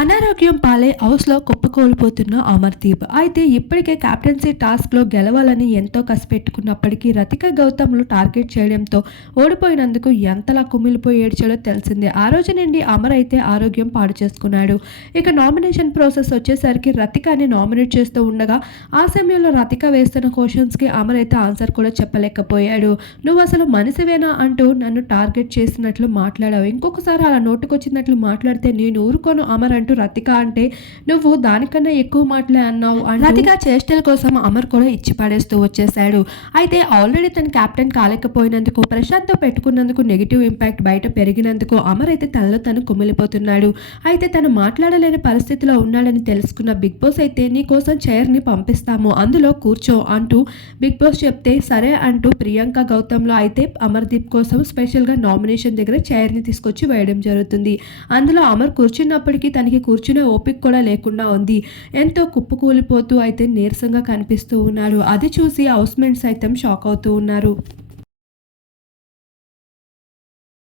అనారోగ్యం పాలై హౌస్లో కుప్పకూలిపోతున్న అమర్దీప్. అయితే ఇప్పటికే కెప్టెన్సీ టాస్క్లో గెలవాలని ఎంతో కసిపెట్టుకున్నప్పటికీ రతిక గౌతమ్లు టార్గెట్ చేయడంతో ఓడిపోయినందుకు ఎంతలా కుమిలిపోయి ఏడ్చాడో తెలిసిందే. ఆ రోజు నుండి అమర్ అయితే ఆరోగ్యం పాడు చేసుకున్నాడు. ఇక నామినేషన్ ప్రాసెస్ వచ్చేసరికి రతికని నామినేట్ చేస్తూ ఉండగా ఆ సమయంలో రతిక వేస్తున్న క్వశ్చన్స్కి అమర్ అయితే ఆన్సర్ కూడా చెప్పలేకపోయాడు. నువ్వు అసలు మనిషివేనా అంటూ నన్ను టార్గెట్ చేసినట్లు మాట్లాడావు. ఇంకొకసారి అలా నోటుకొచ్చినట్లు మాట్లాడితే నేను ఊరుకోను అమర్ అంటూ రతిక అంటే నువ్వు దానికన్నా ఎక్కువ మాటలే అన్నావు రతిక చేష్టల కోసం అమర్ కూడా ఇచ్చి పడేస్తూ వచ్చేసాడు అయితే ఆల్రెడీ తన కెప్టెన్ కాలేకపోయినందుకు ప్రశాంత్తో పెట్టుకున్నందుకు నెగిటివ్ ఇంపాక్ట్ బయట పెరిగినందుకు అమర్ అయితే తనలో తను కుమిలిపోతున్నాడు. అయితే తను మాట్లాడలేని పరిస్థితిలో ఉన్నాడని తెలుసుకున్న బిగ్ బాస్ అయితే నీ కోసం చైర్ని పంపిస్తాము అందులో కూర్చో అంటూ బిగ్ బాస్ చెప్తే సరే అంటూ ప్రియాంక గౌతమ్లో అయితే అమర్దీప్ కోసం స్పెషల్గా నామినేషన్ దగ్గర చైర్ని తీసుకొచ్చి వేయడం జరుగుతుంది. అందులో అమర్ కూర్చున్నప్పటికీ తనకి కూర్చునే ఓపిక కూడా లేకుండా ఉంది. ఎంతో కుప్పకూలిపోతూ అయితే నీరసంగా కనిపిస్తూ ఉన్నాడు అది చూసి హౌస్మేట్స్ సైతం షాక్ అవుతూ ఉన్నారు.